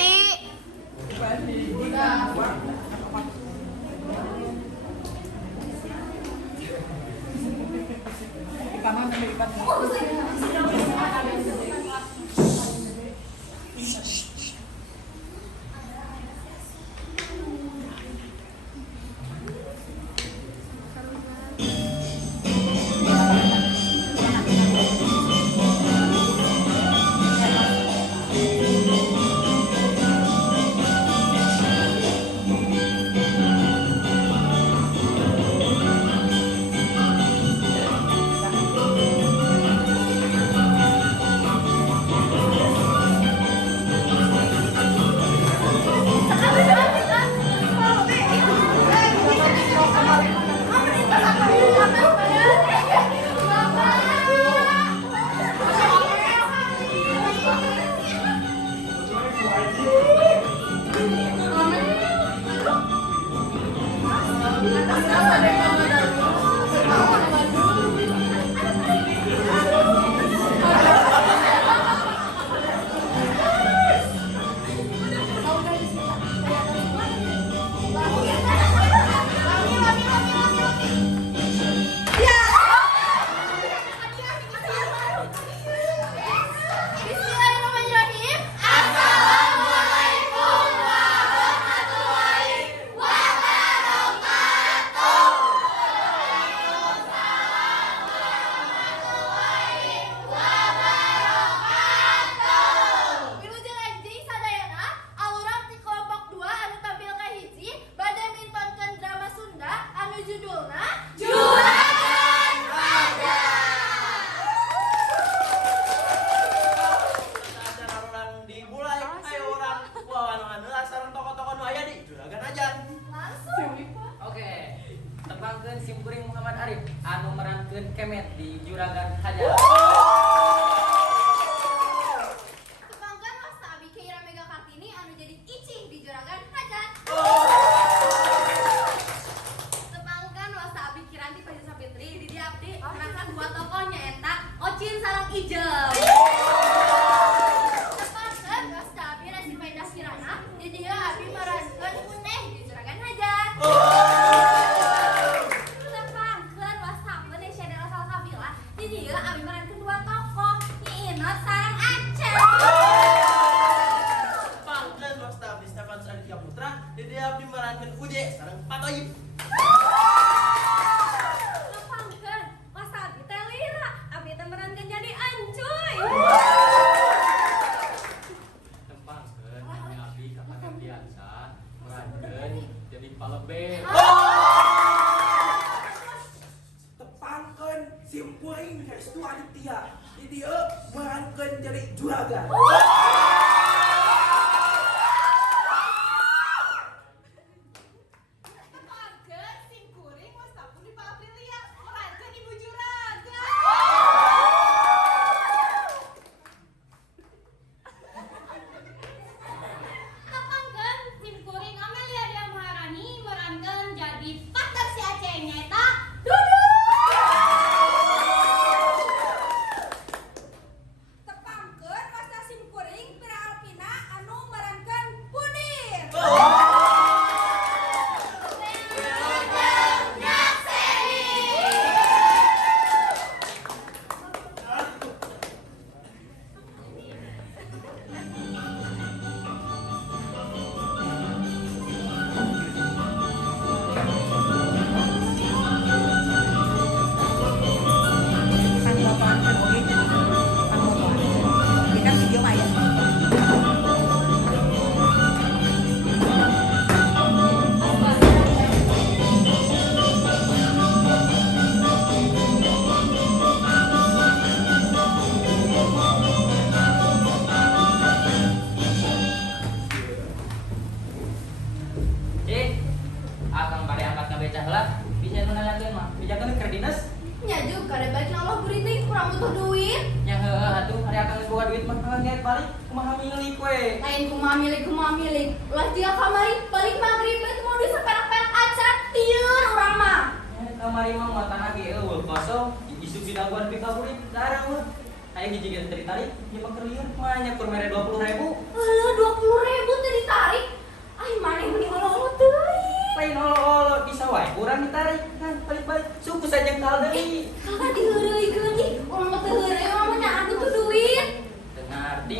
hati-hati. Bismillahirrahmanirrahim. Assalamualaikum warahmatullahi wabarakatuh. Wilujeng anjing sadayana alurang ti kelompok 2 anu tampil kahiji bade mintonkeun drama Sunda anu judulna Juragan Raja. Acara orang dimulai, ayo orang wawan adalah sareng tokoh-tokoh nu aya di Juragan Ajan. Langsung. Oke, tepangkeun simkuring Muhammad Arif anu merankeun Kemet di Juragan Hajar. Tepangkeun Wasta Abi Keira Mega Kartini anu jadi Icing di Juragan Hajar. Tepangkeun Wasta Abi Kiranti Pajak Sapitri di Dia Abdi merankan dua tokohnya eta Ocin sareng Ijem. Tepangkeun Wasta Abi Resi Maida Kirana di Dia Abi merankan Uneh di Juragan Hajar. Tepangkeun Wasta Abi Nesya Dela Salsabila di Dia Abi merankan dua tokoh Nyi Inot sareng Aceh. Pangkeun Wasta Abdi Stefan Aditya Putra, di dia abdi merankeun Uje sareng Patoyib. Tepangkeun Wasta Abi teh Lira, Abi teh merankeun jadi Ancuy. Tepangkeun Nami Abdi Kakak Biasa merankeun jadi Palebe. Tepangkeun simkuring Restu Aditya di dieu merankeun jadi juragan. Tepangkeun simkuring Wasta Puri Pak Aprilia merankeun Ibu Juragan. Tepangkeun simkuring Amelia Dia Maharani merankeun jadi patar si Aceh nyata Dudu. Tepangkeun Wasta simkuring Pira Alpina anu merankeun Punir. Cik, akang bade angkat ka beca heula. Bisa nu nanyakeun mah, bijakeun keur dinas. Nya juga ada baiknya Allah beriting kurang butuh duit. Nya heueuh atuh hari akang geus boga duit mah ngeet balik kumaha milik we. Lain kumaha milik. Ulah dia kamari balik maghrib itu mau diseperak-perak acan tieur urang mah. Kamari mah matana ge eueuh kosong, isuk didaguan pikaburit sareng mah. Aya hiji ge tadi ieu mah keur lieur mah nya kur mere 20.000. Alah 20.000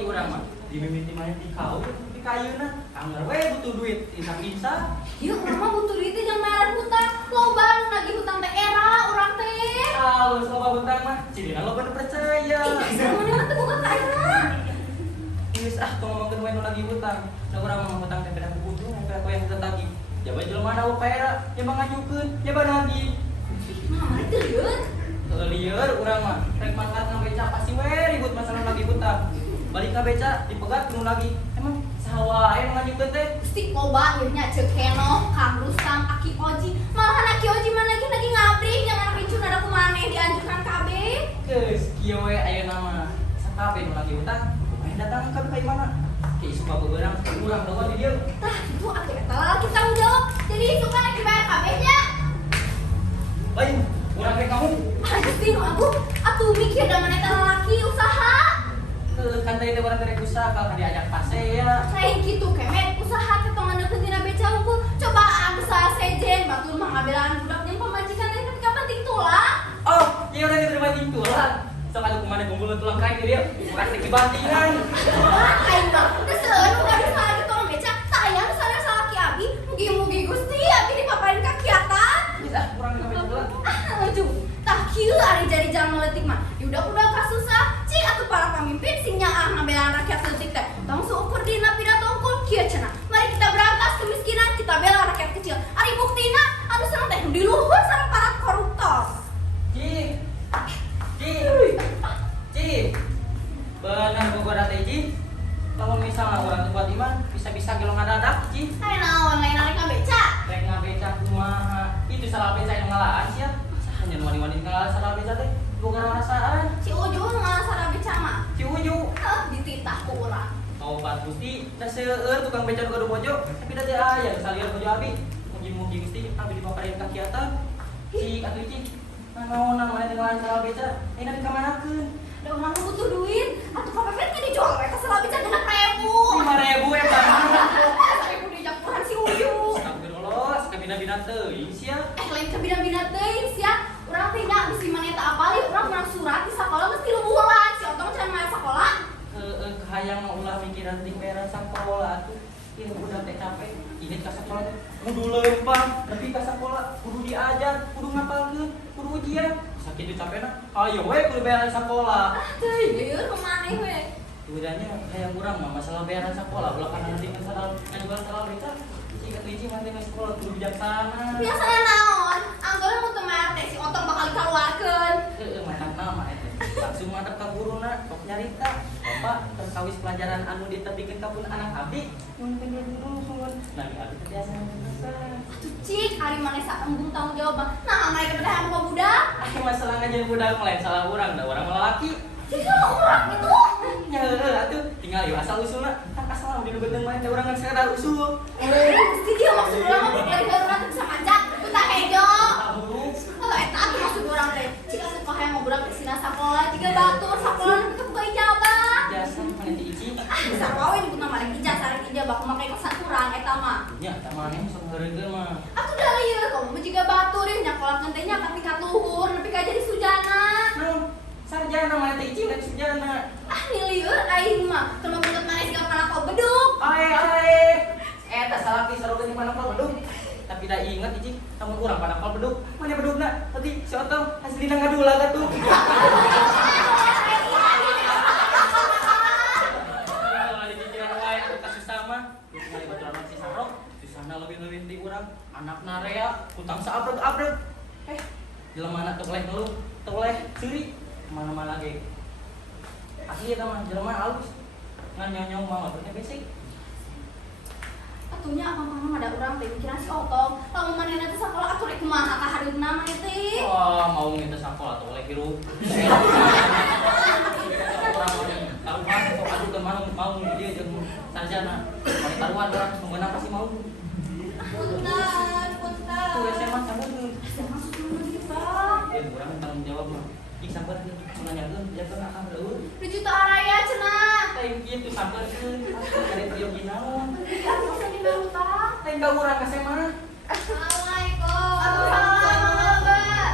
di urang mah dimimiti mah di kau di kayuna anger we butuh duit insang-insang. Yuk, mama butuh duit teh jangan bayaran hutang. Loba nu nagih hutang teh era urang teh. Alus loba hutang mah cidina loba nu percaya. Sama mana teh bukan ka era. Geus tuh ngomongkeun we nu lagi hutang. Da urang mah hutang teh beda kudu sampai aku yang tetagi. Jaba jelema na ka era nya ngajukeun nya nagih. Mama itu lieur. Lieur urang mah rek mangkat na beca pasti we ribut masalah lagi hutang. Balik ka beca dipegat nu lagi. Emang saha wae nu ngajukeun teh? Gusti loba ieu nya ceuk Heno, Kang Rustam, Aki Oji. Malahan Aki Oji mah lagi ngabring jangan ricun ada kumaneh dianjurkan kabeh. Geus kieu we ayeuna mah sakabe nu lagi hutang. Main datang ka ka mana? Ki suka beberang urang doang di dieu. Tah, itu atuh eta lalaki tanggung jawab. Jadi suka dibayar kabehnya. Lain, urang ke kamu. Ah, Gusti nu aduh, atuh mikir da mana eta lalaki usaha. Kan tadi teh urang rek usaha kalau diajak pase ya. Lain kitu kemet usaha teh tong ngandeukeun dina beca unggul. Cobaan usaha sejen batur mah ngabelaan budak jeung pamajikan teh ketika penting tulang. Oh, ieu urang itu mah tulang. Sok atuh kumaneh kumpul tulang kain dia. Bukan rek dibantingan. Wah, aing mah teu seueur nu gaduh lagi tong beca. Tah aya nu sadar salaki abi, mugi-mugi Gusti abi dipaparin kakiatan. Bisa urang ka beca tulang. Ah, aju. Tah kieu ari jadi jalan leutik mah. Udah kasusah. Cing atuh para pamimpin sing nyaah ngabelaan rakyat leutik teh. Tong seukur dina pidato unggul kieu cenah. Mari kita berantas kemiskinan, kita bela rakyat kecil. Ari buktina anu sareng teh di luhur sareng para koruptor. Ci. Benar Bogor teh Ci. Lamun misalnya urang teu buat iman, bisa-bisa gelong ngadadak Ci. Aya naon lain ari kabeca. Rek ngabeca kumaha. Itu salah beca anu ngalaan sia. Hanya wani-wani ngalaan salah beca teh. Boga rasaan. Si Uju ngalah sara beca mah. Ci Uju. Dititah ku urang. Taubat Gusti, da seueur tukang beca nu gaduh bojo, tapi da teu aya salieur bojo abi. Mugi-mugi Gusti abi dipaparin kakiatan. Ci atuh Ci. Naon mana teh ngalaan salah beca? Ayeuna dikamanakeun? Da urang butuh duit. Atuh kapepet teh dijual we ka sara beca 6.000. 5.000 ya Pak. 1.000 dijakpuran si Uju. Astagfirullah, sakabina-bina teuing sia. Lain kabina-bina teuing sia. Urang teh nya geus maneta apali urang menang surat di sakola geus 3 bulan. Si Otong can main sakola. Hayang mah ulah mikiran ting beres sakola atuh. Ieu budak teh capek. Inget ka sakola teh kudu leumpang, nepi ka sakola kudu diajar, kudu ngapalkeun, kudu ujian. Sakitu capekna, ayo we kudu beres sakola. Teuing lieur kumaneh we. Bedanya hayang urang mah masalah beres sakola, ulah kana nanti masalah ngajual salah beca. Cing atuh cing nanti sekolah kudu bijaksana. Biasana naon? Anggola mun teu mayar teh si Otong bakal dikaluarkeun. Mantap nama eta. Langsung mantap ka guruna, tok nyarita. Bapak terkawis pelajaran anu ditepikeun ka pun anak abdi. Mun bener nuhun. Nami abdi teh biasa ngeundeun. Atuh cik, ari maneh satembung tanggung jawab mah. Nah, mereka teh hayang boga budak. Masalah ngajarin budak lain salah urang, da urang lelaki. Jadi kalau urang itu. Ya atuh tinggal yuk asal usulna. Kan asal di beuteung mah da urang kan sekedar usul. Pasti dia maksud urang mah dari urang teh bisa manjat, teu hejo. Tahu. Kalau eta atuh maksud urang teh. Cik asup ka hayang ngobrol ke sina sakola, jiga batur sakola nu teu buka ijazah. Biasa mana di iji. Bisa wae nyebutna mah rek ijazah rek ijazah baku make kosan urang eta mah. Nya tah maneh sok ngeureunkeun mah. Atuh da lieur kamu mah jiga batur ya nyakolakeun teh nya ka tingkat luhur nepi ka jadi sujana. Naon? Sarjana mana teh iji dan sarjana. Ah nih lieur aing mah teu mah maneh siga panakol bedug. Ae. Eta salaki sarogeun panakol bedug. Tapi da inget iji, namun urang panakol bedug. Mana bedugna? Tadi si Otong hasilina ngadulah atuh. Lebih-lebih di urang anak narea utang saabreg-abreg jelema anak teu leh ngeluh teu leh seuri mana-mana ge asli eta mah jelema alus ngan nyonyong mah teh basic Atunya apa mah ada urang teh mikiran si Otong lamun manehna teh sakola atuh rek kumaha ka hareupna maneh teh wah mau ngeta sakola teu leh hirup taruhan sok adu teu mau dia jeung sarjana mari taruhan urang meunang pasti mau Punten. tuh SMA sabun maksud mana gitu Bang ya urang tanggung jawab mah ih sabar atuh nanyakeun jakeun akang reueul 2 juta araya cenah teh kieu tuh sabarkeun dari priyogi naon atuh usah diberutang teh ka urang ka SMA Assalamualaikum. Assalamualaikum Mbak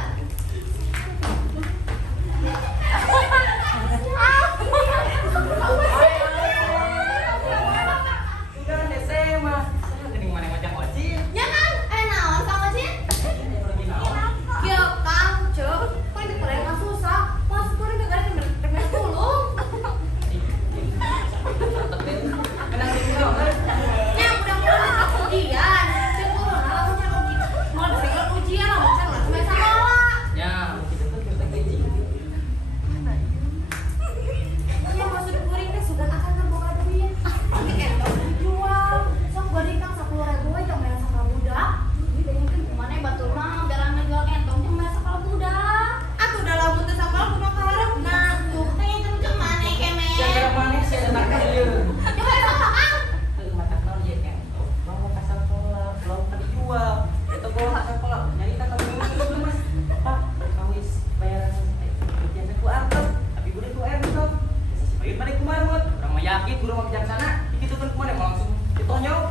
guru mah bijaksana, gitu kan kemana mau langsung ditonyok.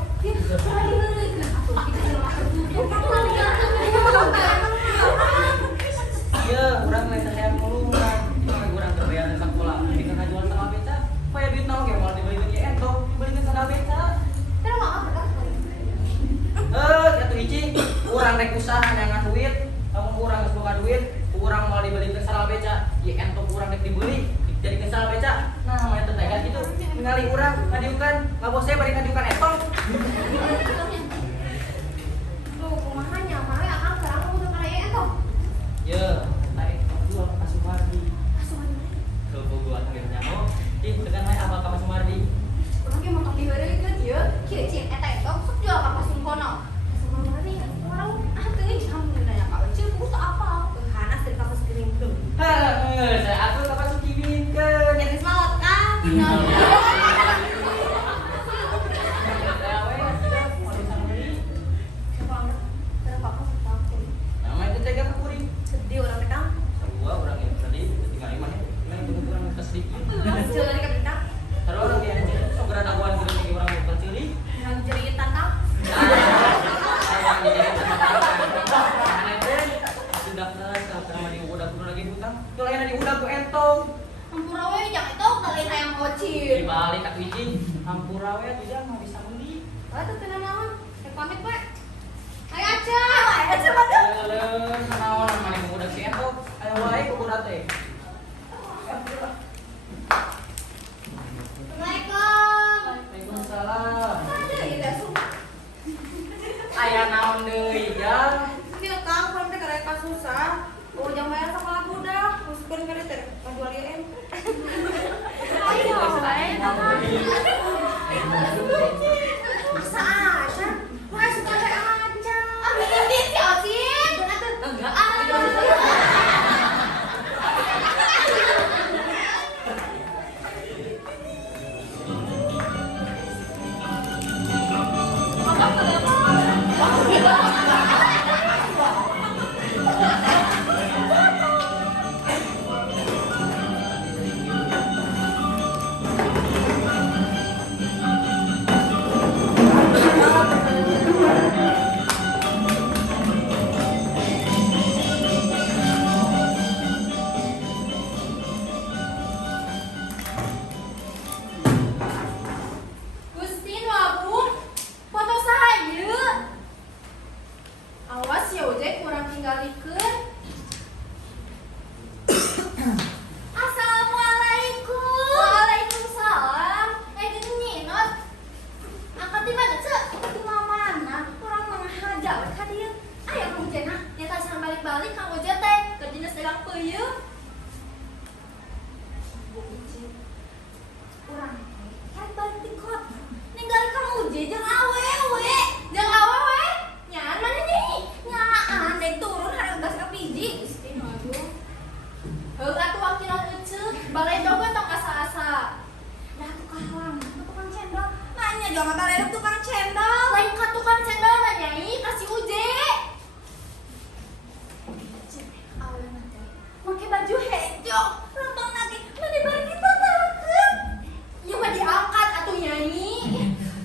Iya, kurang lain saya mulu kan. Sampai kurang terbayar di sekolah. Jadi kan jual sama beca. Kayak duit naon ge mau dibeli ke entong, dibeli ke beca. Atuh hiji, urang rek usaha nyangan duit, lamun urang geus boga duit, urang mau dibeli ke beca, ye entong urang rek dibeli, jadi ke beca. Nah, mah eta teh gitu. Ningali urang ngadiukan, ngabos saya bari ngadiukan entong. Ya, tarik dua ke Sumardi. Ke Bogor akhirnya mau. Dengan mai apa ka Sumardi? Saya aku ke Sukiwinkeun. Saya we sudah mau disambeli. Nama itu tega ke kuring. Dua orang yang tadi tinggal lima ya. Lain itu kurang kesdik. Terus orang yang segera dakwaan gini orang yang tercuri. Yang jadi tangkap. Sudah keras sama di udah kudu lagi hutang. Tuh lain di udah ku entong. Dibalik atuh izin. Hampura we atuh jangan bisa meuli. Leun naon mani budak si entong. Ayo wae ku budak teh. Waalaikumsalam. Aya naon deui jang? Awas ya ojek kurang tinggalikeun. Assalamualaikum. Waalaikumsalam. Gini nyinot. Angkat di mana cek? Di mana? Kurang menghajar ka dieu. Aya Kang Ujena, nyata san balik-balik Kang Ujena teh keur dinas dagang peuyeum. Urang kan balik di kota. Ninggali Kang Uje jeung awewe. Jeung awewe. Nyaan mana nih? Nyaan dek turun hareup gas ka biji. Aduh. Heula atuh wakilan euceuk, balai dogo tong asa-asa. Dah tukang tukang cendol. Nanya jangan balai tukang cendol. Lain ka tukang cendol na nyai kasih Uje. Awewe mah teh make baju hejo, lontong nage, mane bari ditatakeun. Ieu mah diangkat atuh nyai.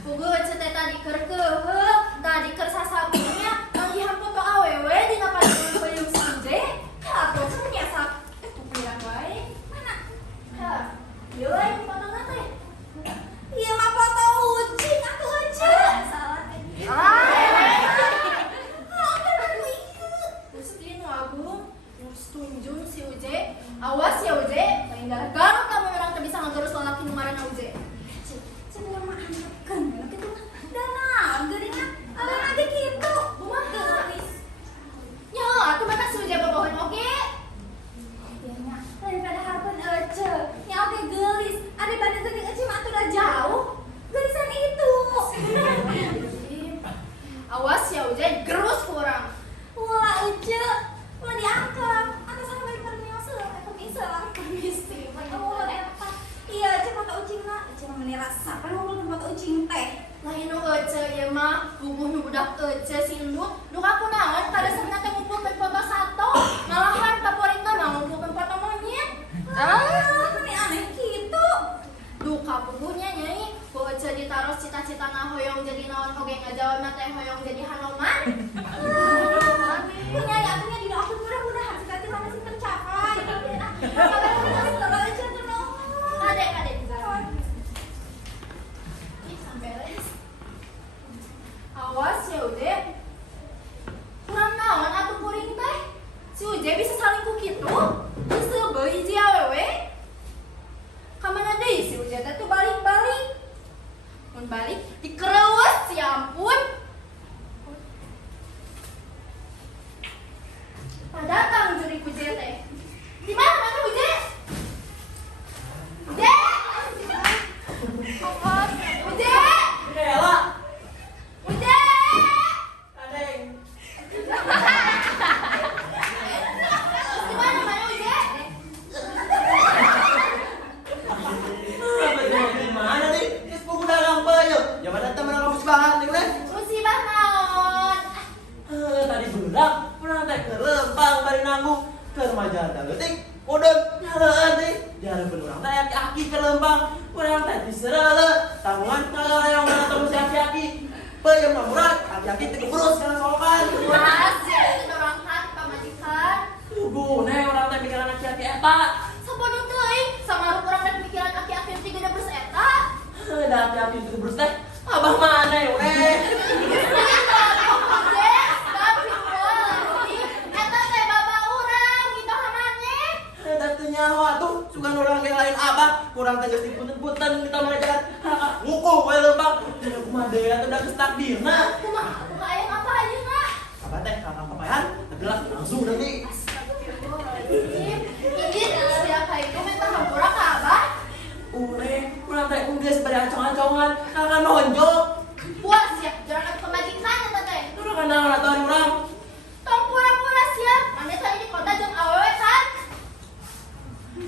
Puguh teh tadi keur keuheuh, tadi keur sasabunya manggihan foto awewe dina paling peuyeum si Uje. Atuh cenah nyasa pirang wae. Mana? Hah. Ieu wae fotona teh. Ieu mah foto ucing atuh aja. Salah teh. Gusti nu agung, geus tunjun si Uje. Awas ya Uje, lain gara-gara kamu orang teu bisa ngagurus lalaki nu ngaranna Uje. Cenah mah anjekeun kitu mah. Da naon geuningan? Abang ade kitu. Kumaha geulis? Nya atuh mah si Uje bobohon oge. Ya nya, daripada hareupeun ece, nya oge geulis. Ari bade teh jeung ece mah atuh da jauh. Geulisan itu. Awas ya Uje, gerus ku urang. Ulah ece, ulah diangkat. Atuh sana balik permios permisi. Oh, eta. Iya, ece foto ucingna. Ece mah meuni rasa kan ngomong foto ucing teh. Lain nu ece ieu mah bubuh nu budak ece si Endut. Duka kunaon kada sebenarnya teh ngumpulkeun foto sato. Malahan paporitna mah ngumpulkeun foto monyet. Meni aneh kitu. Duka bubuhnya nyai. cita-cita na hoyong jadi naon hoge ngajawab na teh hoyong jadi Hanoman. Punya ya punya di aku mudah-mudahan sekali mana sih tercapai. Kadek ih sampai beres. Awas ya udah. Kurang naon atuh kuring teh. Si Uje bisa saling ku kitu. Geus teu hiji awewe. Kamana deui si Uje teh tuh balik-balik. Mun balik dikereuweus ya ampun. Datang juri Uje teh. Di mana Uje? Uje! Uje! Rela, Uje! kadeng. Di mana Uje? Gimana nih? Terus pemuda gambar yuk. Jangan datang menang kamu sebangat nih, boleh? Musibah naon? Tadi budak, pernah teh ke Lembang bari nanggung ke remaja Letik, kodon nyalaan deh. Dia bener orang teh aki ke Lembang, orang teh diserele, tanggungan kagak yang mana tamu si aki. Bayam murad, aki teh kebrus kana solokan. Mas, itu orang kan pamajikan. Tugu, nih orang teh pikiran aki eta. Sabodo teuing, sama urang rek pikiran aki-aki teh gede beres eta. Da aki teh kebrus teh, abah mana ya, weh? Nyawa tuh sugan orang yang lain abah kurang tegas dipunten-punten kita mengajarkan ngukul gue lembang dan aku mah deh atau udah kestakdirna Kumaha aya apa aja nak? apa teh kakak papayan adalah langsung nanti Astagfirullahaladzim. Izin siapa itu minta hampura ke abah? kurang teh ungges pada acong-acongan kakak nonjol Puas ya, jangan ada pemajikan ya teh. kurang kenal atau orang Tong pura-pura siap. Mana tadi di kota jeung awewe kan?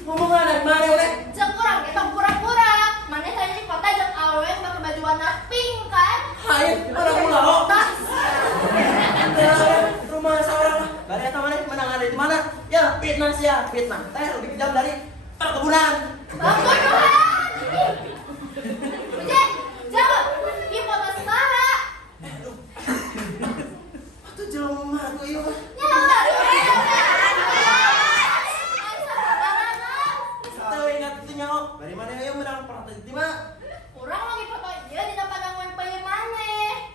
ngomong dari mana udah Jeung urang ge tong pura-pura. Mana tadi di kota jeung awewe pakai baju warna pink kan? hai orang ulah Tas. rumah seorang lah bari eta mana menang ada di mana ya fitnah sia fitnah teh lebih kejam dari perkebunan Pembunuhan. Uje, jawab. Ini foto Semara. atuh jelema atuh ieu mah Nyawa. teu ingat itu nyawa bari mana ieu menang pernah teh di mana Urang lagi foto dia di tempat gangguan peuyeum maneh.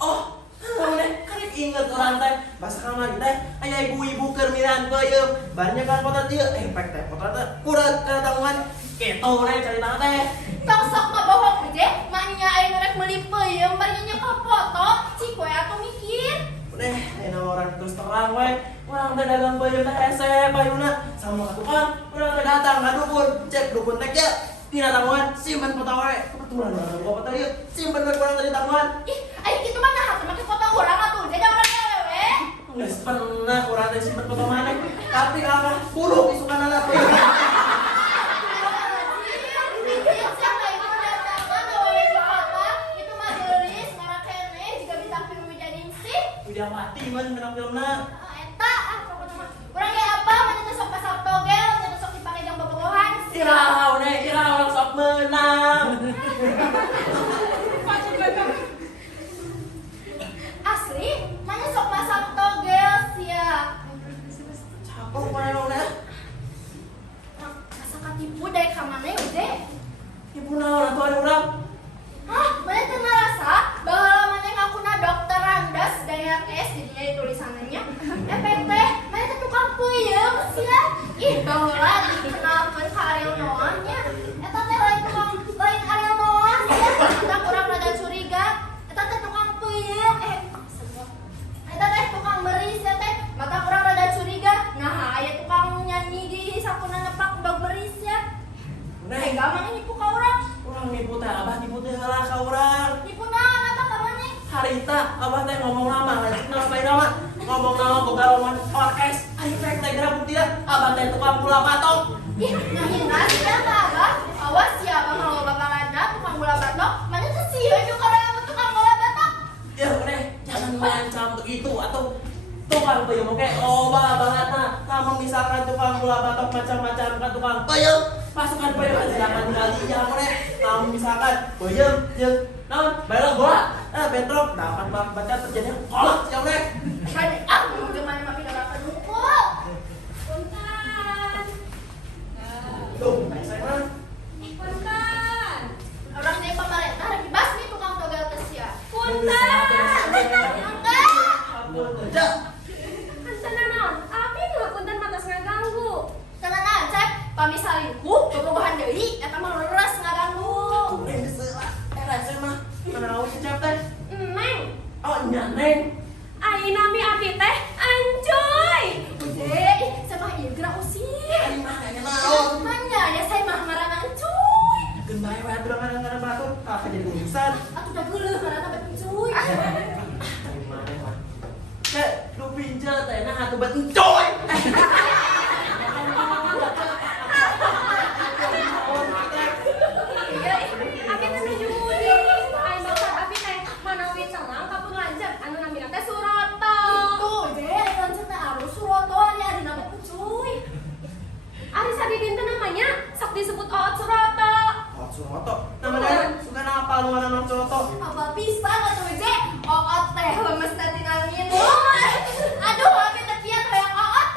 oh mana kan inget orang teh bahasa kamar teh aya ibu-ibu keur miran peuyeum barinya kan foto ieu pek teh foto teh kurat kedatangan kitu nih cerita teh Tong sok ngabohong Uje, maknya aya nu rek meuli peuyeum bari nya ka foto, cik we atuh mikir. udah enak orang terus terang we orang teh dagang peuyeum teh hese payuna sama tukang orang teh datang ka dukun cek dukun teh ya tina tanggungan simpen foto we kebetulan orang gua foto ieu simpen we kurang tadi tanggungan Ih, aya kitu mah naha make foto urang atuh, jadi urang awewe. geus pernah kurang teh simpen foto mana tapi kakak puluh isukanana peuyeum Siapa itu datang awewe di kota, itu mah geulis ngara keneh jika bintang film Wijadin sih. udah mati man menang filmna Eta pokona mah. Urang ge apa mana teh sok pasar togel, teh sok dipake jang bobogohan. Irau nih, irau orang sok menang. Asli, mana sok pasar togel sia. Capek mana lo nih? Masa katipu dari ka mana Uje? Ibu naon atuh ada orang. Hah, mana teu ngarasa baheula maneh ngakuna dokter Randas Dayat S di dinya tulisannya. Efek teh, mana teh tukang peuyeum sia. Ih, baheula dikenalkeun ka Ariel Noah nya. Eta teh lain Ariel Noah sia. Eta kurang rada curiga. Eta teh tukang peuyeum. Eta teh tukang meris ya teh. Mata kurang rada curiga. Nah, aya tukang nyanyi di sakuna nepak dog meris ya. Tega mana nipu ka urang? Orang nipu teh, abah nipu teh heula ka urang. Nipu naon apa ka maneh? Harita, abah teh ngomong nama, lanjut nama lain nama. Ngomong nama boga lawan orkes. Ari rek teh geura bukti dah, abah teh tukang gula batok. Ih, ngahina sia ka abah. Awas ya abah kalau bakalanda tukang gula batok. Mana tuh sieun nu karang tukang gula batok? Ya udah, jangan mengancam begitu atau tukang peuyeum oke loba banget nah. Namun misalkan tukang gula batok macam-macam kan tukang peuyeum pasukan bayar silakan kali jangan boleh. Namun misalkan bayar jeung naon bayar bola. Bentrok dapat baca terjadinya kolak siapa deh. Kan mau gimana mah pindah apa dulu. Punten. Tuh, saya mah. Punten. Orang dari pemerintah lagi basmi tukang togel tes ya. Punten. Aja. Punten naon? Abi nu punten matas ngaganggu. Tenang aja, pamisalinku bobogohan deui eta mah leres ngaganggu. Kumaha geus lah. Saya mah kenal cecep teh. Neng. Oh, nya Neng. Ayeuna mi abi teh anjoy. Deh, saya mah ieu geura usir. Ari mah nya naon? Manya ya saya mah ngarangan cuy. Geun bae wae berangan-angan batur. Ah, jadi urusan. Atuh da geuleuh ngaranna bet cuy. Ari mah mah. Cek, lu pinjel teh nah atuh bet encoy. Iya, abi teh nuju mudi. Ai maksud abi teh manawi cengang kapun lanjut anu namina teh Suroto. Tuh, deh, lanjut arus Suroto ya dina bet cuy. Ari sadidin teh namanya sok disebut Oot Suroto. Oh, Suroto. Namanya suka apa lu ngaran Suroto? Apa pisan atuh je? Oot teh lemes teh tina minum. Aduh, abi teh kieu hoyong oot.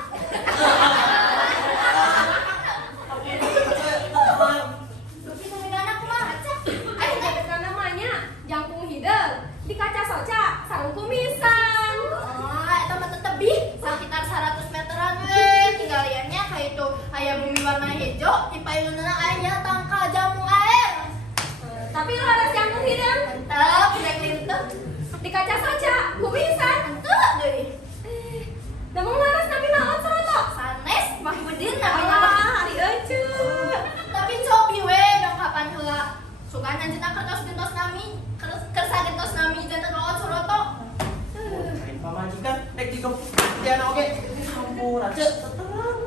Dupi negana kumaha cek? Ari teh namanya jangkung hideung. Di kaca soca sareng kumisan. Oh, eta mah teh tebih sekitar 100 meteran we. Tinggal liannya kayak itu aya bumi warna hijau, di payunana aya tangkal jamu air. Tapi laras jangkung hideung. Mantap, udah gitu. Di kaca soca kumisan. Mantap deui. Namun laras nabi naon Suroto. Sanes mah beudin namanya. Wah, hari ece. Tapi cobi we dong kapan heula. Sugan anjeunna kertos gentos nami, kersa gentos nami janten Oot Suroto. Main pamajikan nek dikeputian oge. Hampura cek terang.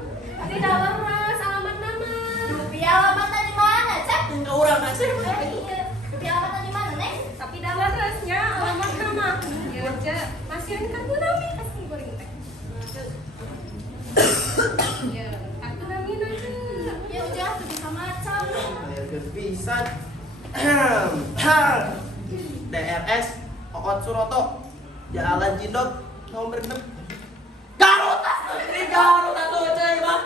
Di dalam ras alamat nama. Dupi alamatna di mana, Cek? Tinggal urang aja. Iya. Dupi alamatna di mana, Neng? Tapi dalam rasnya alamat nama. Ya aja. Masirin kartu nami asli goreng teh. Ya, kartu nami aja. Ya udah, tuh bisa macam. Bayar kepisan. DRS Oot Suroto Jalan Cindot nomor 6 Garut. Ini Garut atuh cai mah.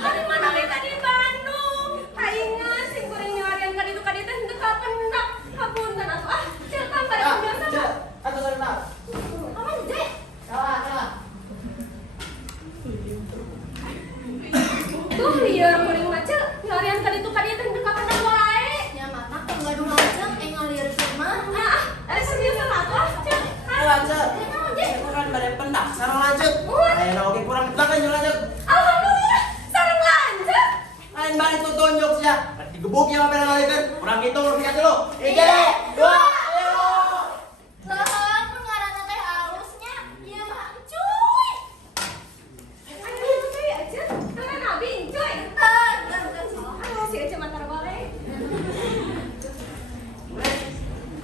Dari mana we tadi Bandung? Paingan sing goreng nyarian ka ditu ka ditu henteu kapendak. Hapunten atuh. Ah, ceuk bari biasa. Cek, atuh sana. Aman, Cek. Salah. Tuh lieur kuring macet nyarian ka ditu henteu kapendak wae. Ya mata enggak macam ngalir mah. Ah, ada serius atuh. Ceuk. Lanjut. Saya kan pada pendak, sekarang lanjut. Ayo oke kurang belakang lanjut. Alhamdulillah, sareng lanjut. Lain balik tuh tunjuk ya. Digebuk ya apa yang kan? Kurang hitung lu lihat dulu. 3, 2, 1. Lah, pengarana teh halusnya. Iya mah, cuy. Ayo cuy aja. Karena nabi cuy. Entar. Ah, si aja mantar boleh.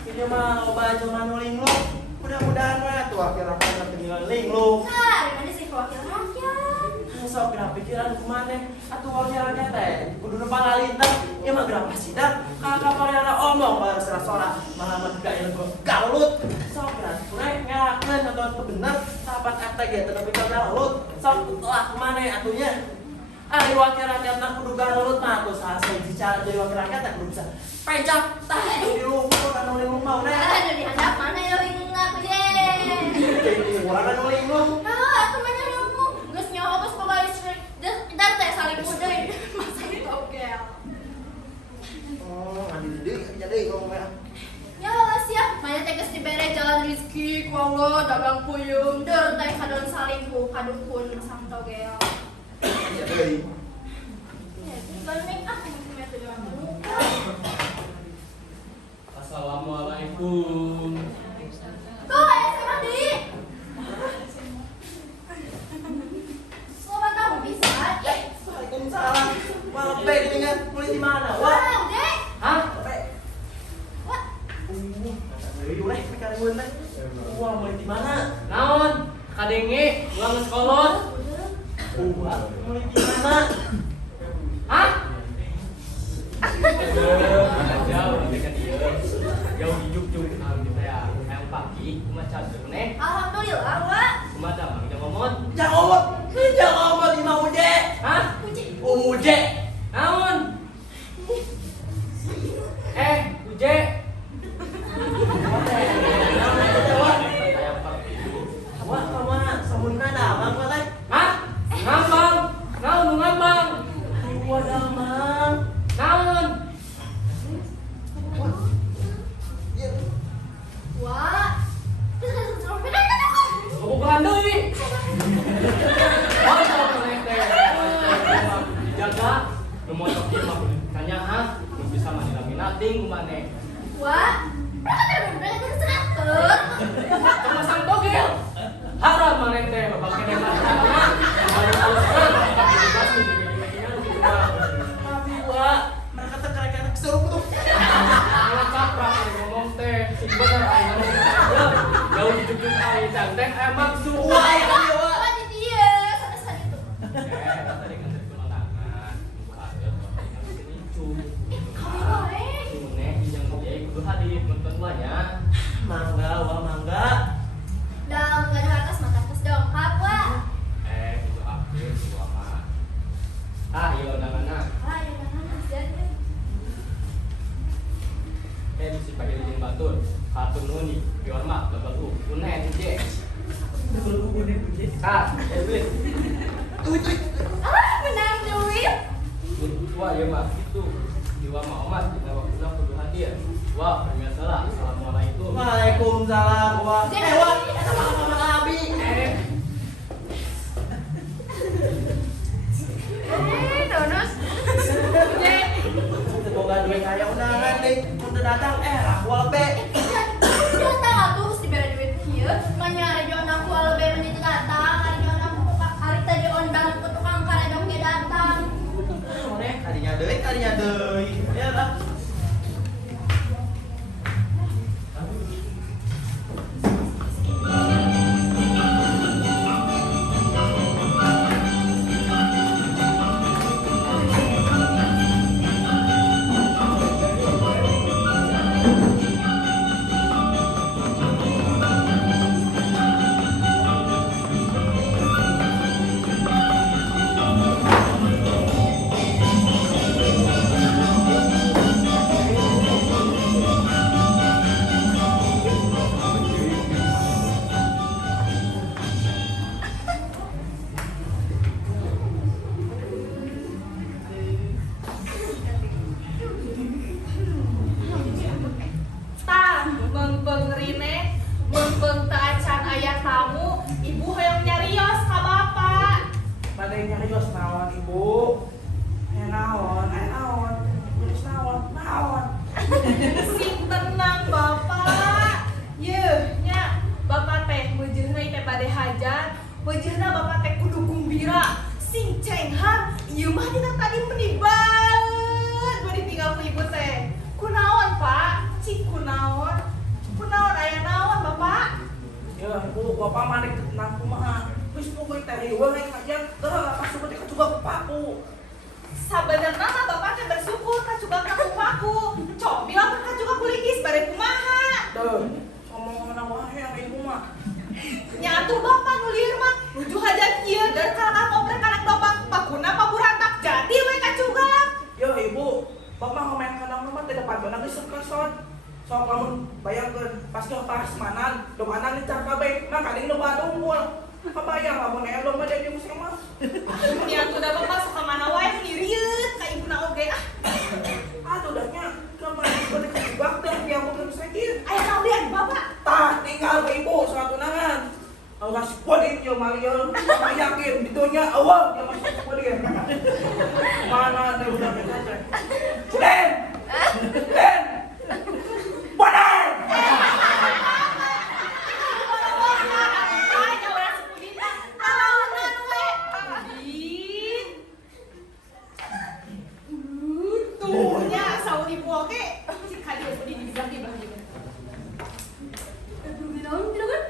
Ini mah obat cuma nuling lu. Mudah-mudahan mah tuh akhir-akhir tinggal linglung. Nah, di mana sih wakil rakyat? Sok kira pikiran kemana? Atuh wakilnya teh kudu nu pangalintang. Ieu mah gerah pasida. Kakak parana omong baru sora-sora malah mah gak ilmu galut. Sok kira kurang ngelakeun atau bener sahabat eta ge teu nepi ka galut. Sok lah kemana atunya? Ari wakil rakyat mah kudu galut mah atuh saha bicara jadi wakil rakyat teh kudu bisa pencak tah di lumpur kan nuling mau Ada deh. di handap mana ya ring aku je. Jadi urang kan nuling Ah, aku mana ilmu? Geus nyawa geus pabalik dar teh saling deui. Masa itu oke. Oh, adi jadi ngomongnya. Ya siap, maya teh geus dibere jalan rezeki ku Allah dagang puyung deur teh kadon salingku kadukun sang togel. Ya deui. Ya, tinggal ning ah punya tuh jalan muka. Assalamualaikum. Tuh, ayo si Mandi. Selamat tahun bisa. Waalaikumsalam. Malah baik ini kan mulai di mana? Wah. Wow, Dek. Hah? Baik. Wah, Dari dulu mereka ngeueun teh. Wah, mulai di mana? Naon? Kadenge ulang sekolot. Wah, mulai di mana? pagi, kumaha cager nih. Alhamdulillah, Wak. Kumaha damang jangan ngomong. Jangan ngomong di mau uje. Hah? Uje. Naon? Uje. Wah, kamu sabunna damang kan? Hah? Ngambang. Naon nu ngambang? Iwa damang. Naon? Wak. Bukan deui. Oh, kalau teh. Dijaga. Nu motor ieu mah tanya ha, nu bisa manila-minating kumane. Wak. Berapa terus teratur? Kemasang togel. Haram maneh teh babake mah. Baru alasan tapi dibahas di media-media gitu mah. Tapi Wak, mereka terkerek kesuruh tuh. Kalau caprak ngomong teh, bener aya ngomong. Jauh dijujuk ai teh maksud. Wah, ya Wak. Wak di dia, sana-sana itu. Tadi kan dari pemandangan, buka ada tadi kan sini cum. Kamu boleh. Cune yang dia kudu hadir nonton banyak. Mangga, Wak, mangga. Dong, gak ada atas mata atas dong. Hap, Wak. Itu akhir dua mah. Iya undanganna. Ah, ya jangan Mas jadi. Bisi pakai izin batur. Hatur nuhun di pion mah bagus. Unen je. Beli. Ah, menang duit. Tua ya mah itu. Jiwa mah omas kita waktunya kudu hadir. Wah, permisalah. Assalamualaikum. Waalaikumsalam, Wak. Wak, sama Abi. Donos. Semoga duit kayak undangan deh. Udah datang, aku albe. Datang atuh mesti bere duit kieu. Manyare joan aku albe menit datang, ari joan aku ari tadi ondang ku tukang karedong ge datang. Sore, kadinya deui. Ya lah. Tah, beng rine, beng acan aya tamu, ibu hoyong nyarios ka bapak. Badai nyarios naon ibu. Naon, terus naon. Sing tenang bapak. Yeuh, nya bapak teh meujeuhna teh bade hajat, meujeuhna bapak teh kudu gumbira. Sing cenghar, ieu mah dina tadi meni banget bade tinggal ku ibu teh. Kunaon, Pak? Cik kunaon? Kunaon aya naon, Bapak? Ya ibu, bapak mah dek tenang kumaha. Wis pokoy teh ieu we kajian teu masuk teh kacuga paku. Sabenerna mah bapak teh bersyukur kacuga ka kumaku. Cok bilang kacuga kuligis bare kumaha. Tuh, ngomong-ngomong wae yang ibu mah. Nyatu bapak nulir mah nuju hajat kieu dan kalahkan komplek anak bapak pakuna paburantak jadi we kacuga. Ya ibu, bapak ngomong kadang mah teh depan beunang geus kesot. Sok lamun bayangkeun pas prasmanan, domanan dicar kabeh, mah kadang loba unggul. Kebayang lamun aya lomba jadi musim mah. Nyatu da bapak suka mana wae nu nyirieut ka ibuna oge. Aduh dahnya, kemarin pada kejebak teh yang belum sakit. Aya naon deui adi bapak? Tah, tinggal ke ibu suatu nangan. Awas podin yo Mario, apa yakin ditunya awal dia masuk podin. Mana ada udah betul. Den. Den. Bodar. Tuhnya sauri ibu oge. Cik hadir di bilang di belah juga. Aduh, ginaon gitu kan?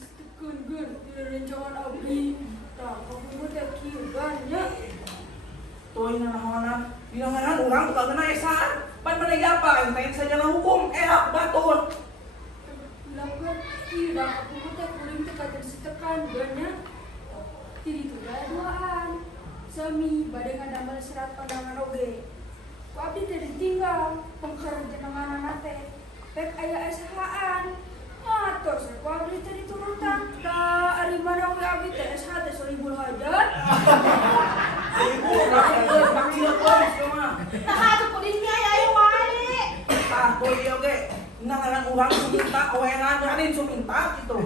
Istekeun gun, tidak rencangan abdi. Tah, kamu mah teh kieu gan nya. euy nanaonan. Dinanganan urang buka kena esaan. Pan mana apa ente saja hukum hak batur. Lakukan kira aku teh kuring teh kader sitekan banyak. Jadi itu duaan. Sami bade ngadamel serat pandangan oge. Ku abdi teh ditinggal pengker jenengan teh. Pek aya SH-an. Ngatur saya ku abdi teh diturutan. Da ari mana we abdi teh SH teh Solihul Hajat. Ibu tak kira euy mah. Nah atuh pudingnya ya ayo wae. Ah, boy oge. Nanganan urang suminta oengan ranin suminta gitu.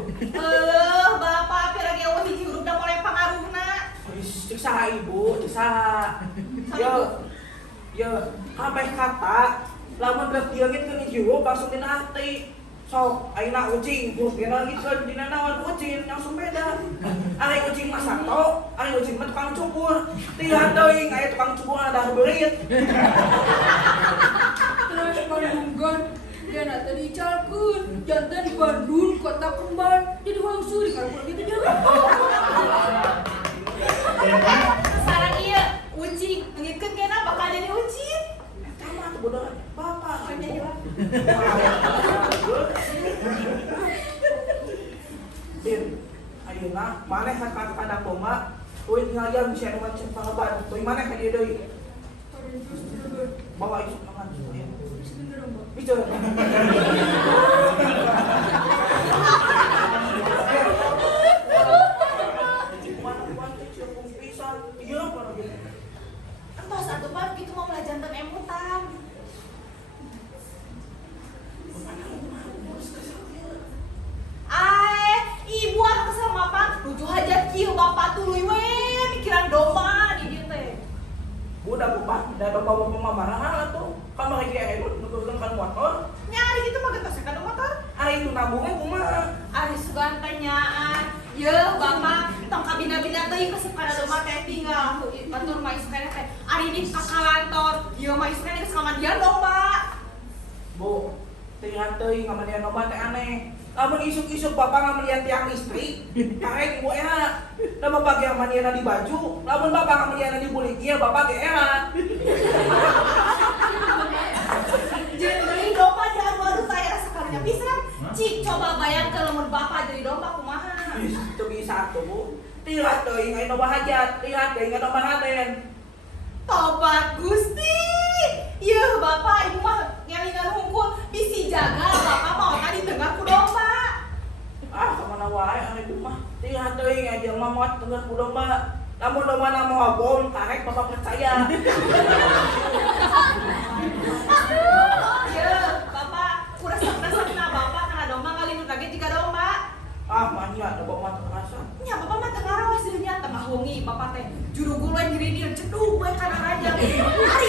Bapak pi lagi eueuh hiji huruf da mulai pangaruhna. Cek saha ibu, cek saha. Yo, kabeh kata lamun geus diengitkeun hiji huruf langsung dina hati. Sok ayeuna ucing, huruf ge ngitkeun dina naon ucing langsung beda. Ari ucing mah sato, ari ucing mah tukang cukur. Tihan teuing aya tukang cukur ada beurit. Terus Bandunggan dia nata dicalkeun jantan Bandung kota kembar jadi orang suri kalau gitu jangan. Sarang ieu ucing ngitkeun kena bakal jadi ucing. Sama tuh bodoh. Bapak Kan jadi bapak. Din, ayeuna maneh ka pada koma, euy ngalian bisa anu macet pangaban. Euy maneh ka dieu deui. Bawa isuk nangan. Bicara. Entos atuh Pak kitu mah ulah jantan emutan. Ibu anu kesel mapan, rujuh hajat kieu bapak tuluy we mikiran domba di dieu teh. Budak bapak, da bapak marahan atuh. Ka mah ge aya nuturkeun kan motor. Nyari gitu mah geus ka motor. Ari itu nabungnya kumaha? Ari sugan teh nyaan. Yeuh bapak, tong kabina-bina teuing kesep kana domba teh tinggal. Batur mah isukana teh ari di ka kantor. Ieu mah isukana geus kamandian domba. Bu, teuing teuing ngamandian domba teh aneh. Lamun isuk-isuk bapak ngamelian tiang istri, karek ibu era. Da bapak ge ngamandian di baju, lamun bapak ngamandian di bulik ieu bapak ge era. Jeung deui domba diadu-adu teh rasa sakalinya pisan. Cik coba bayangkeun lamun bapak jadi domba kumaha. Itu bisa tuh bu. Tirat teuing aya domba hajat, tirat teuing aya domba raden. Tobat Gusti. Yeuh bapak ibu mah ngelingan hungkul bisi jaga bapak mau tadi tengah ku domba. Ah, kemana wae ari itu mah. Tirat teuing aya jelema moat tengah ku domba. Lamun domba na moal bom, karek bapak percaya. Yeuh bapak kuresep-resepna bapak kana domba ngalindut lagi jika domba. Ah, manya domba mah terasa. Nya bapak mah teu ngaros hasilnya teu mahungi bapak teh juru gulai ngiridir cedug we kana raja. Ari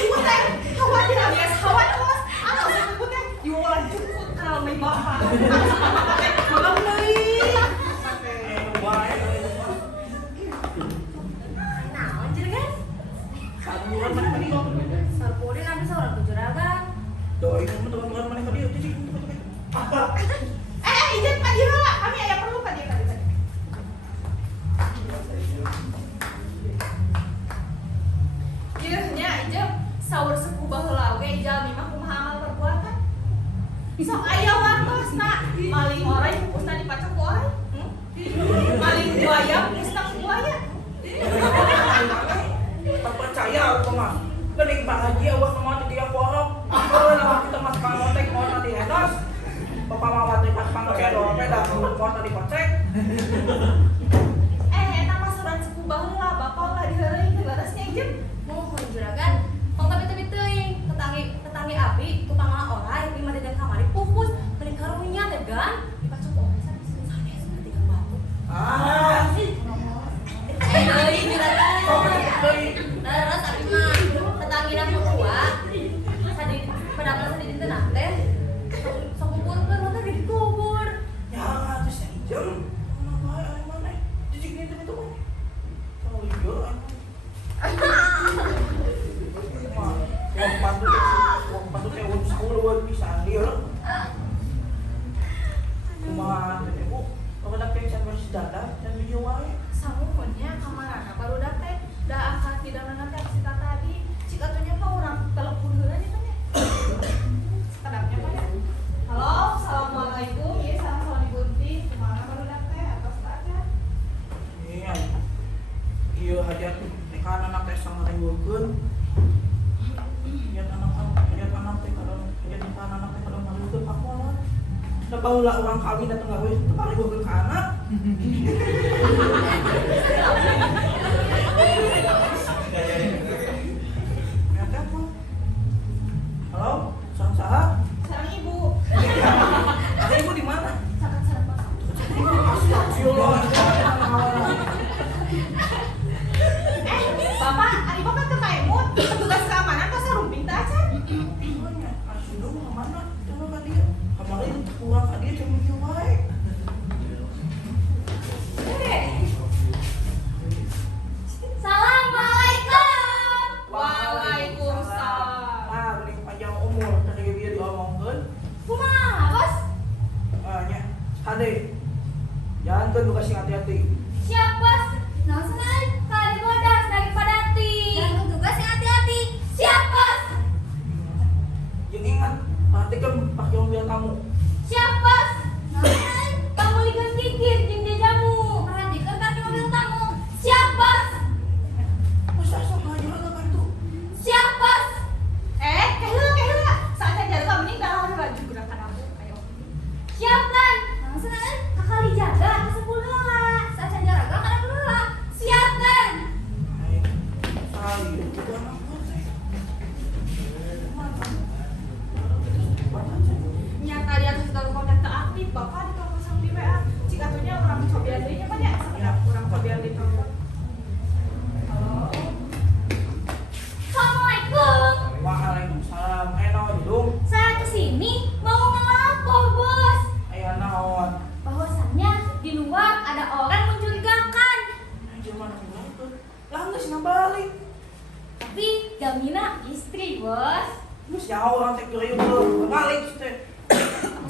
ieu teh khawatir alias hawatos. Anu sebut teh yulan cukut kana meh bapak. Bapak teh golong deui. Wae ari itu mah. Naon jeuregan? Saburan mana ka dieu? Sarpuri kan bisa orang kejuragan. Doi kamu teman-teman mana ka dieu? Cicing. Izin Pak Dira lah, kami aya perlu Pak Dira. Ieu nya ieu saur sepuh baheula oge jalmi mah kumaha amal perbuatan. Sok aya wartosna, maling orek pupusna dipacok ku orek. Maling buaya pupusna ku buaya. Tak percaya aku mah. Geuning bahagia eueuh mah di dia porok. Kalau nama kita mas pangotek mau nanti edos. Bapak mama teh pas pangocek doang peda mau tadi kocek. Eta mah suran sepuh baheula, bapak ulah diheureuy leresnya ieu. Mohon juragan, tong tapi teuing tetangi abdi tukang orai lima dedan kamari pupus beli karunya teh gan dipacok orai sanes seperti kang batu. Ah, Deui juragan. deui. Leres abdi mah tetangina tua. Sadi pedagang sadi dinten teh. Sok kumpulkeun mah teh dikubur. Ya, terus jam. Mana bae ari mana? Cicing itu itu. Oh iya. Wong patu teh wong sauluan pisan dia. Kumaha teh Bu? Bapak teh can bersih dada dan video wae. Samuhunnya kamarana barudak teh da angkat hidangan teh si tadi. Ayo hajat tekan anak teh sama reweukeun. Hajat anak teh kadang hajat tekan anak teh kadang reweukeun pakola. Da baheula urang kawin datang gawe teu reweukeun ka anak. Ya telepon. Halo, sang saha? Sarang ibu. Ada ibu di mana? Sangat serba. Astagfirullah. Bapak, ari bapak ke Kaimut, petugas keamanan pasar rumping teh acan. Sudah mau kemana? Coba ka dia. Kemarin pulang ka dia cuma dia baik. Assalamualaikum. Waalaikumsalam. Ah, mending panjang umur tadi dia diomongkeun. Kumaha, Bos? Nya, hade. Jangan kan kasih hati-hati. Siap, Bos. Nah, senang kali bodas dari Padati. Jangan tugas yang hati-hati. Siap, Bos. Yang ingat, perhatikan pakai mobil kamu. Siap, Bos. Nah, senang kamu ligan kikir jeung jamu. Perhatikan pakai mobil kamu. Siap, Bos. Masa sama aja kan itu. Siap, Bos. Keheula. Saatnya jaga mending dah laju gerakan aku. Ayo. Siap, kan? Nah, senang kakali jaga ke 10 heula. Saat jaga kada heula. Siap, kan? Hai, sekali. Udah anak teh. Nyata dia terus dalam kontak tak aktif, bapak di telepon sama di WA. Cik atunya orang cobian deui nya banyak. Orang cobian deui telepon. Halo. Assalamualaikum. Waalaikumsalam. Naon dong? Saya kesini mau ngelapor, Bos. Aya naon? Bahwasannya di luar ada orang mencurigakan. Jangan ngelakuin. Lah geus ngabalik. Tapi Jamina istri, Bos. Geus nyaho orang teh kieu teu balik teh.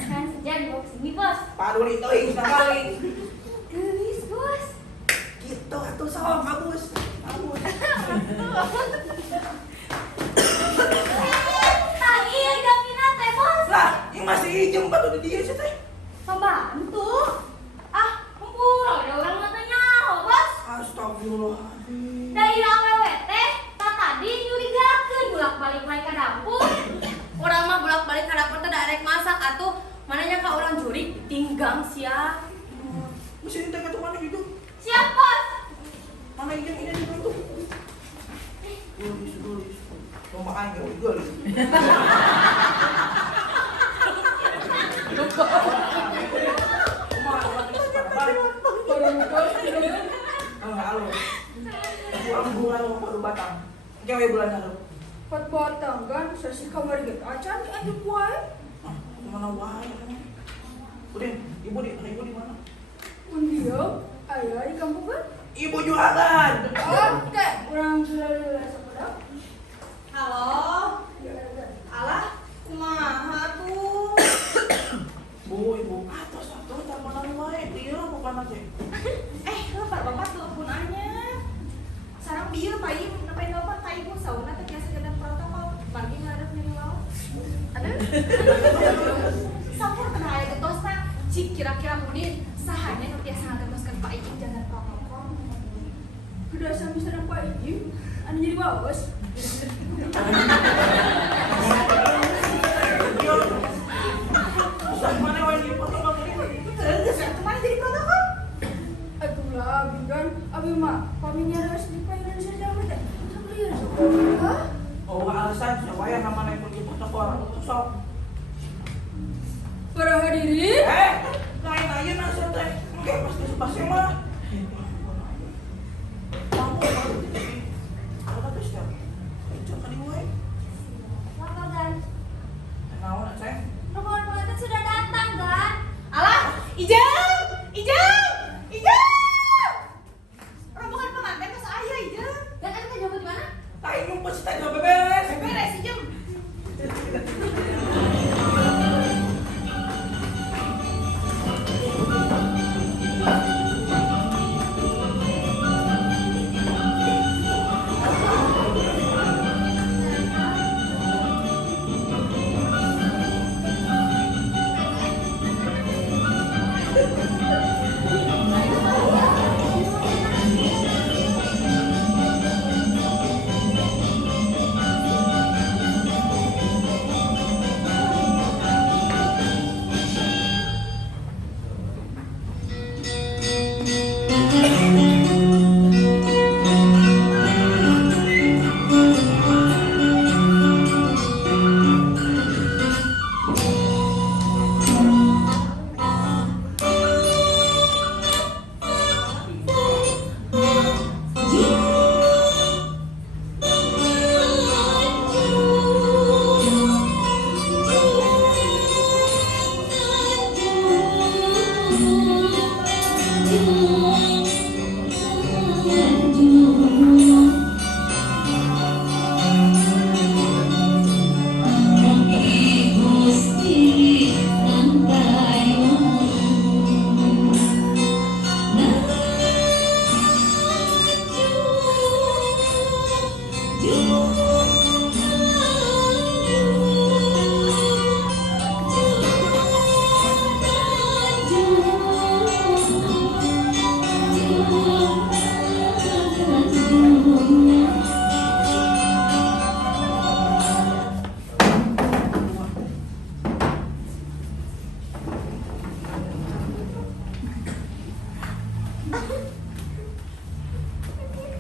Sekarang saja dibawa ke sini, Bos. Paduli teuing sekali. Gelis, Bos. Gitu atuh sok kabus. Kabus. Tah iya Jamina teh, Bos. Lah, ini masih ijem batu di dia sih teh. Pembantu. Ah, kumpul ada orang matanya, Bos. Astagfirullahaladzim. Daerah awewe teh tadi nyurigakeun bolak-balik wae ka dapur. Urang mah bolak-balik ka dapur teh da rek masak atuh. Mananya ka urang jurig tinggang sia. Mesin teh kata mana gitu? Siap, Bos. Mana ijem ini di itu? Tulis. Lomba aing euy. Halo. Bulan bulan baru batang. Gawe bulan lalu. Pat batang kan, sesi kamar gitu. Acan dianjuk wae. Mana wae. Udin, ibu di mana? Undiam, ayah di kampung kan? Ibu jualan. Oke, orang dulu sekolah. Halo. Alah, kumaha tuh? Ibu. Atas mana wae. Dia bukan aja. Lupa bapak telepon aja. Sarang bieu paling napai telepon ka ibu sauna teh biasa jalan protokol. Margi ngarep nyari lawan. Aduh. Sampur kena aya getosna. Cik kira-kira Udin sahanya nu biasa ngagetoskeun Pak Ijing jalan protokol. Kudu asa misalna Pak Ijing anu jadi bos. Mana wae di protokol ini? Geus kemana jadi protokol? Aduh lah, kan abi mah paminya harus dipaingan saja teh. Sambil Hah? Oh, alasan supaya namanya pergi protokol. Sok. para hadirin. Lain aja nasi teh. Oke, pasti mah. Kamu ada pesta. Cok kali wae. Lapor, Gan. Naon teh? Rombongan pengantin sudah datang, Gan. Alah, Ijang! Rombongan pengantin ke saya, Ijang. Gan, ada jawaban di mana? Lain ngumpet teh gak beberes. Beres, Ijang.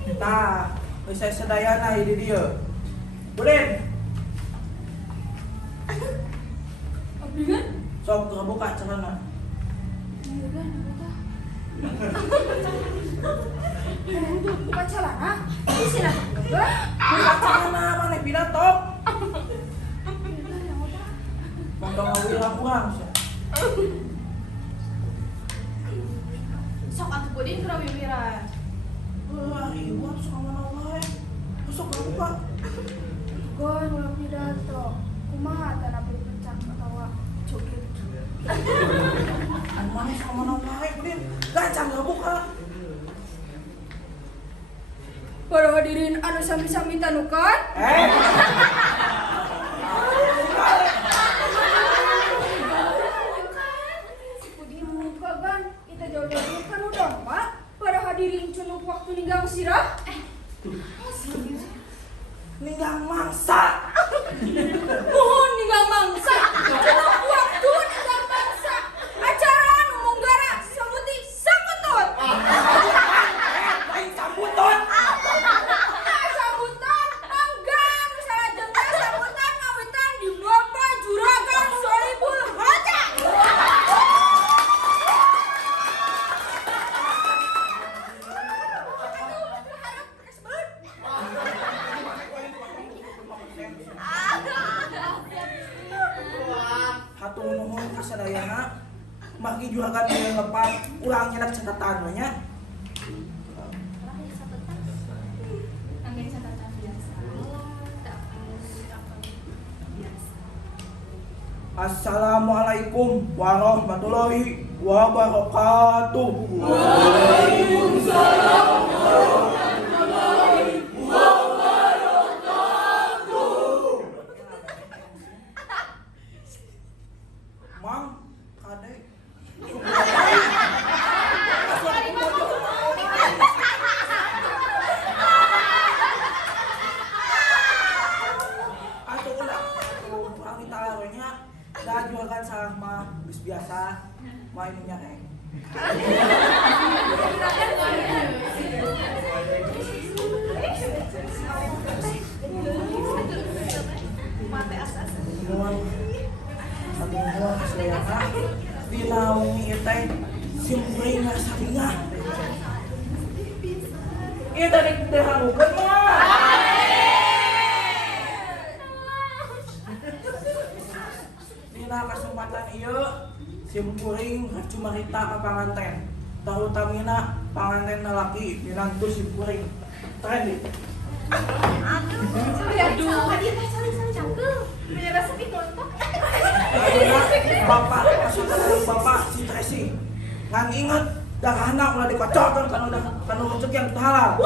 Nah, saya sedayana di dia. Boleh? Abdi kan? Sok buka celana. Iya kan, buka celana. Ini sih lah. Buka celana mana pidato? Bangga ngawirang kurang. Sok atuh pudin kura mimiran. Wah, ribut sama nawa. Masuk buka. Gon ulah pidato. Kumaha tanah berpencak atawa joget. Anu mana sama nawa Udin. Gancang gak buka. Para hadirin anu sami-sami tanukan. Buka kan, kita jauh-jauh kan udah mak. Para hadirin cunuk waktu ninggang sirah. Ninggang mangsa. Mohon ninggang mangsa. Cunuk waktu ninggang mangsa. Acara anu munggara samuti sambutut. Lain sambuton. Sambutan anggan salah jengkel sambutan ngawitan di Bapak Juragan Sohibul Haja. Hatung nuhun kasadayana. Maki juragan yang lepas ulang nyedak catatan nya. Angin catatan biasa. Assalamualaikum warahmatullahi wabarakatuh. Mang, kadek. Atuh ulah. Orang ditaruhnya dah jualan salah mah geus biasa. Mainnya kayak. Nuhun. Satu nuhun kasadayana. Dinaungi teh simpring saringa. Ieu tadi teh halukeun mah. Dina kesempatan ieu simkuring cumarita ka panganten. Tarutamina panganten lalaki minantu simkuring. Tren Aduh, dia teh saling cangkel. Bener sepi kontak. Ayeuna bapak maksudna bapak si Tracy. Ngan inget darahna ulah dikocorkeun kana rezeki yang teu halal.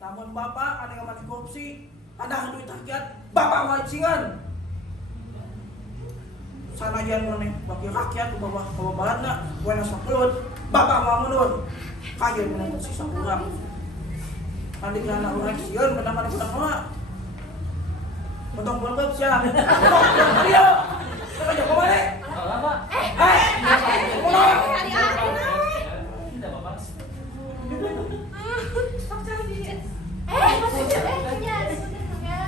Namun bapak ada yang mati korupsi, ada duit rakyat, bapak wajib singan. Sanajan maneh bagi rakyat bapak babalana wena sakeut, bapak mah mundur. Kajen mun sisa kurang. Andi kana urang sieun benar mana kurang mah. Potong bolbeb sia. Ayo. Coba jago mane. Apa, Pak? Hari akhir. Tidak apa-apa. Sok cari di. Maksudnya ya, sebenarnya.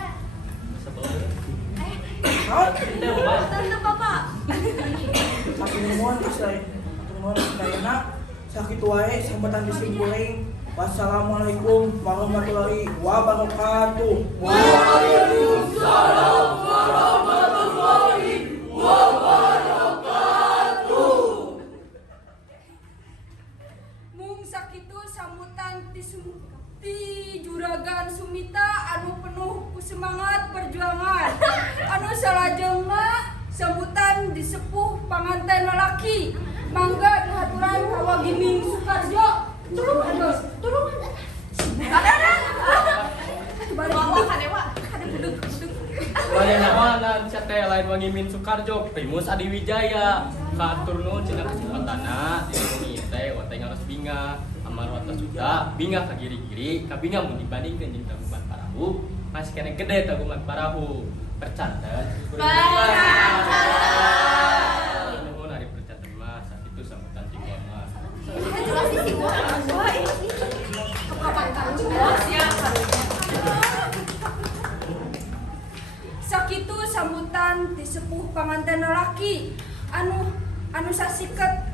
Sebelum Naon? tidak apa-apa. Tante Bapak. Makin nuhun kasih. Makin nuhun kasayana. Sakitu wae sambatan di simkuring. Wassalamualaikum warahmatullahi wabarakatuh. Mung sakitu sambutan ti Juragan Sumita anu penuh ku semangat perjuangan. Anu salajengna sambutan di sepuh panganten lalaki. Mangga dihaturan hawa Giming Sukarjo. Tulungan. Ada. Bawa kadewa. Lain mana bisa teh lain wangimin Soekarjo, Primus Adiwijaya, katur nuhun cenah kesempatanna, dilindungi teh wa teh ngaros binga, amarwata suda, binga ka giri-giri, ka binga mun dibandingkeun jeung Taguman Parahu, masih kene gede Taguman Parahu. Percanten. Percanten. Nuhun lalaki anu sasiket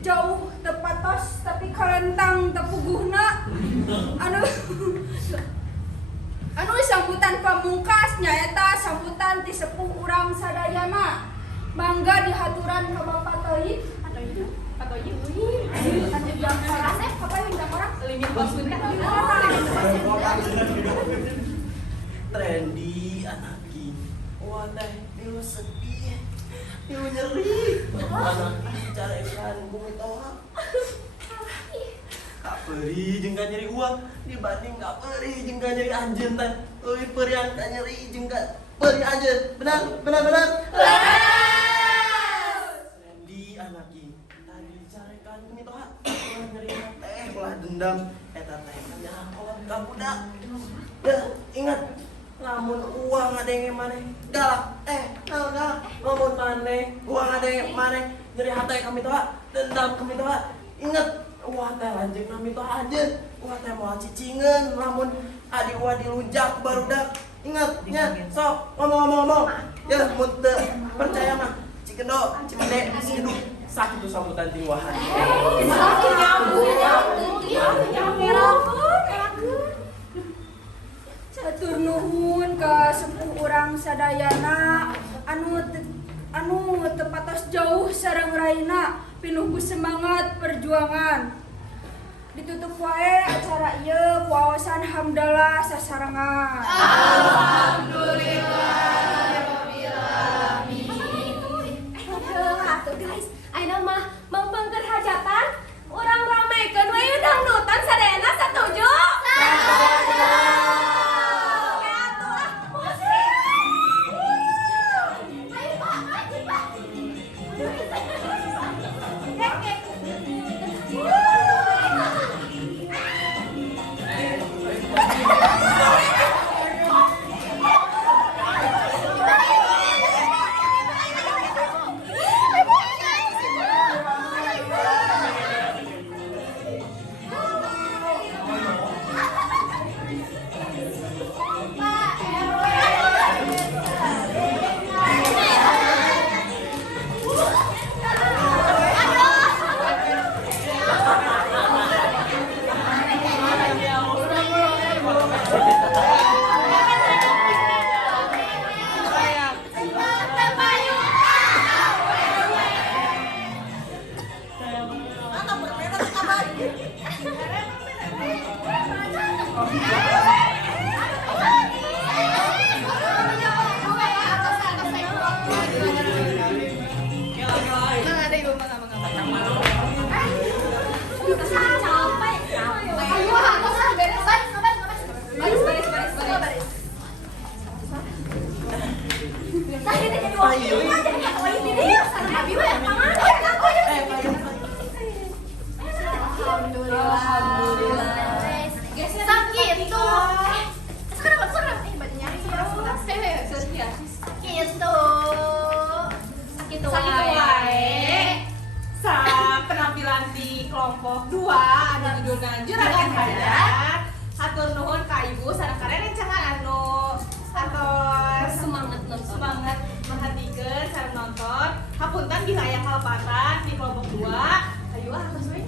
jauh tepatos tapi kalentang tepuguhna anu sambutan pamungkas nyaeta sambutan ti sepuh urang sadayana mangga dihaturan ka Bapak Toyib Atau yuk. anu jam parasep apa yang jam orang Limit bosun kan. Trendy anaki. Wah teh, dia sedih. Dia nyeri. Anaki cara ikan bumi toha. Kak peri jeung ka nyeri uang dibanding kak peri jeung ka nyeri anjeun teh. Euy perian ka nyeri jeung ka peri anjeun. Benar? Trendy anaki. Tadi dicarekan bumi toha. Nyeri teh lah dendam eta teh nyakolan ka budak. Ya, ingat lamun uang ada yang maneh galak galak lamun maneh uang ada yang maneh nyeri hati kami toha dendam kami toha ingat wah teh lanjeng kami toha aja wah teh mau cicingan lamun adi wah dilunjak barudak ingatnya sok ngomong ya mun teu percaya mah Cikendo Cimande Cijedug sakit tuh sambutan tingwahan Hatur nuhun ka sepuh urang sadayana anu tepatos jauh sareng raina pinuh ku semangat perjuangan. Ditutup wae acara ieu ku awasan hamdalah sasarengan. Atuh guys, ayeuna mah mangpengkeun hajatan, urang ramekeun we dangdutan sadayana satuju. Penampilan di kelompok 2 anu judulna Juragan Hajat. Hatur nuhun ka Ibu sadakaren encangan anu atos semangat merhatikeun sareng nonton. Hapunten bila aya kalapatan di kelompok 2. Hayu atos we.